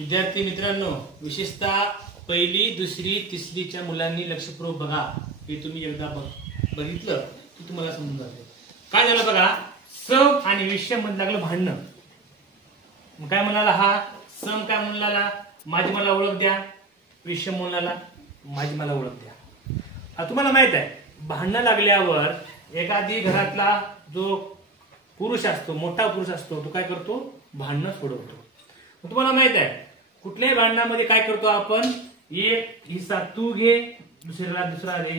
विद्यार्थी मित्रांनो, विशेषतः पहिली दुसरी तिसरीच्या मुलांनी लक्षपूर्वक बघा. हे तुम्ही एकदा बघितलं की तुम्हाला समजून जाते. काय झालं बघा, सम आणि विषम मध्ये लागलं भांडणं. काय म्हणाला हा सम, काय म्हणाला माझी मला ओळख द्या, विषम म्हणाला माझी मला ओळख द्या. तुम्हाला माहित आहे भांडणं लागल्यावर एखादी घरातला जो पुरुष असतो, मोठा पुरुष असतो, तो काय करतो, भांडणं सोडवतो. तुम्हाला माहित आहे कुठल्याही भांडणामध्ये काय करतो आपण, एक हिस्सा तू घे, दुसऱ्याला दुसरा दे,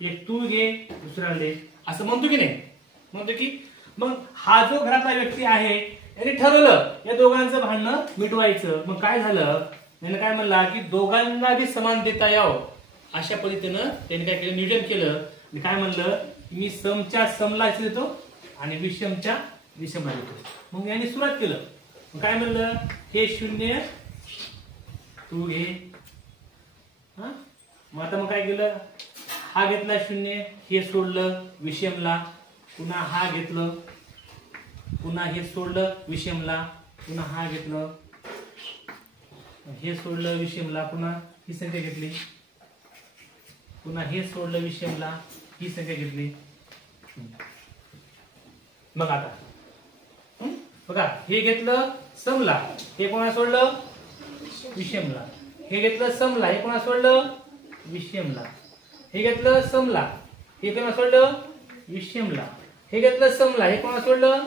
एक तू घे दुसऱ्याला दे, असं म्हणतो की नाही, म्हणतो की. मग हा जो घरातला व्यक्ती आहे याने ठरवलं या दोघांचं भांडणं मिटवायचं. मग काय झालं, त्याने काय म्हणला की दोघांना बी समान देता यावं अशा पद्धतीनं त्याने काय केलं, नियोजन केलं. काय म्हणलं, मी समच्या समला देतो आणि विषमच्या विषमला देतो. मग याने सुरुवात केलं. काय म्हणलं, हे शून्य तू घे. मग आता मग काय केलं, हा घेतला शून्य, हे सोडलं विषमला, पुन्हा हा घेतलं, पुन्हा हे सोडलं विषमला, पुन्हा हा घेतलं, हे सोडलं विषमला, पुन्हा ही संख्या घेतली, पुन्हा हे सोडलं विषमला, ही संख्या घेतली. मग आता बघा, हे घेतलं समला, हे कोणा सोडलं विषमला, हे घेतलं समला, हे कोणा सोडलं विषमला, हे घेतलं समला, हे कोणा सोडलं विषमला, हे घेतलं समला, हे कोणा सोडलं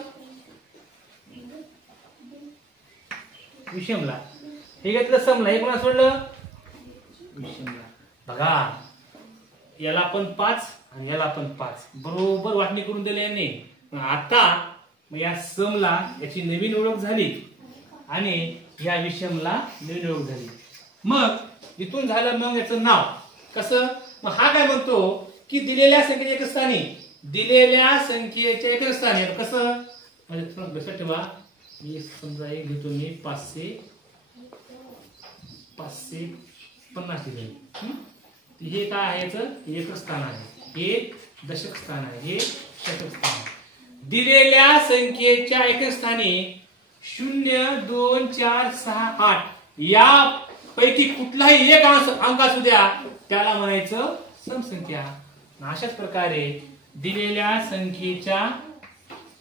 विषमला, हे घेतलं समला, हे कोणा सोडलं विषमला. बघा, याला आपण 5 आणि याला आपण 5 बरोबर वाटणी करून दिली यांनी. आता या समला याची नवीन ओळख झाली आणि या विषमला नवीन ओळख झाली. मग इथून झालं मग याचं नाव कसं. मग हा काय म्हणतो की दिलेल्या संख्येच्या एक स्थानी, दिलेल्या संख्येच्या एक स्थानी कसं, म्हणजे लक्षात ठेवा, मी समजा एक घेतो, मी 550 दिले. हे काय आहे, याचं एक स्थान आहे, हे दशक स्थान आहे, हे शतक स्थान आहे. दिलेल्या संख्येच्या एक स्थानी 0, 2, 4, 6, 8 या पैकी कुठलाही एक अंक असू द्या त्याला म्हणायचं समसंख्या. अशाच प्रकारे दिलेल्या संख्येच्या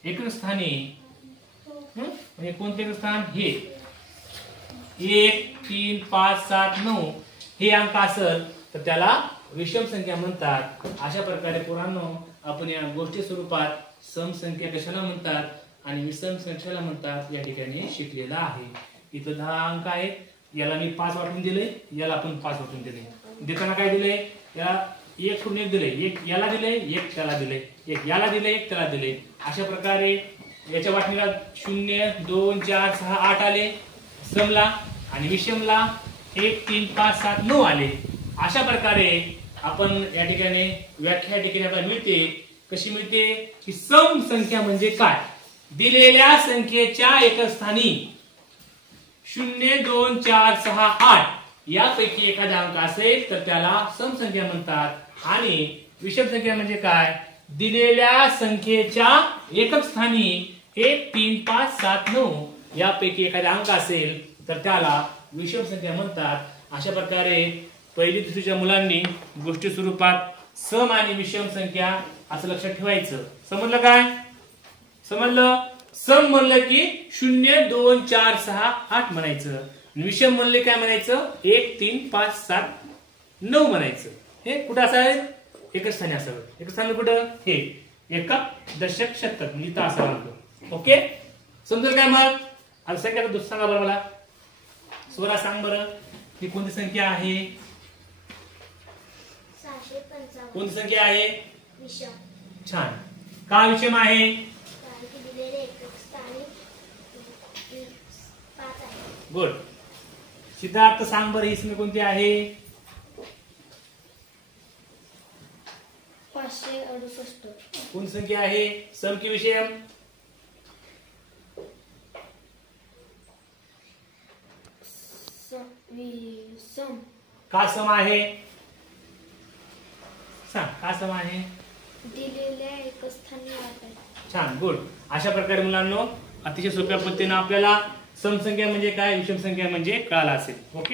एक स्थानी, म्हणजे कोणते एक स्थान, हे 1, 3, 5, 7, 9 हे अंक असेल तर त्याला विषम संख्या म्हणतात. अशा प्रकारे पोरांनो, आपण या गोष्टी स्वरूपात सम संख्या कशाला म्हणतात आणि विषम संख्याला म्हणतात या ठिकाणी शिकलेला आहे. इथं 10 अंक आहेत, याला मी 5 वाटून दिले, याला आपण 5 वाटून दिले. देताना काय दिले, याला 1 सोडून 1 दिले, 1 याला दिले, 1 त्याला दिले, 1 याला दिले, 1 त्याला दिले. अशा प्रकारे याच्या वाटणीला 0, 2, 4, 6, 8 आले समला आणि विषमला 1, 3, 5, 7, 9 आले. अशा प्रकारे आपण या ठिकाणी व्याख्या या ठिकाणी आपल्याला मिळते. कशी मिळते की सम संख्या म्हणजे काय, दिलेल्या संख्येच्या एक स्थानी 0, 2, 4, 6, 8 यापैकी एखादा अंक असेल तर त्याला सम संख्या म्हणतात. आणि विषम संख्या म्हणजे काय, दिलेल्या संख्येच्या एकक स्थानी 1, 3, 5, 7, 9 यापैकी एखादा अंक असेल तर त्याला विषम संख्या म्हणतात. अशा प्रकारे पहिली दुसरीच्या मुलांनी गोष्टी स्वरूपात सम आणि विषम संख्या असं लक्षात ठेवायचं. समजलं काय, समजलं. सम म्हणलं की 0, 2, 4, 6, 8 म्हणायचं. विषम म्हणले काय म्हणायचं, 1, 3, 5, 7, 9 म्हणायचं. हे कुठं असावे, एकच स्थानी असावं. एकच स्थानी कुठं, हे एकक दशक शतक लिहिता असा म्हणतो. ओके, समजेल काय. मग आता संख्या दुसरं सांगा बरं मला, स्वरा सांग बरं, ही कोणती संख्या आहे, कोणती संख्या आहे, विषम. छान. का विषम आहे, गुड. सिद्धार्थ सांग बरं, ही संख्या कोणती आहे, 568. कोणती संख्या आहे, सम की विषम, सम. का सम आहे, सांग का सम आहे, दिलेल्या एक स्थानी वाटायचं. छान, गुड. अशा प्रकारे मुलांनो अतिशय सोप्या पद्धतीने आपल्याला समसंख्या म्हणजे काय, विषम संख्या म्हणजे कळाला असेल. ओके.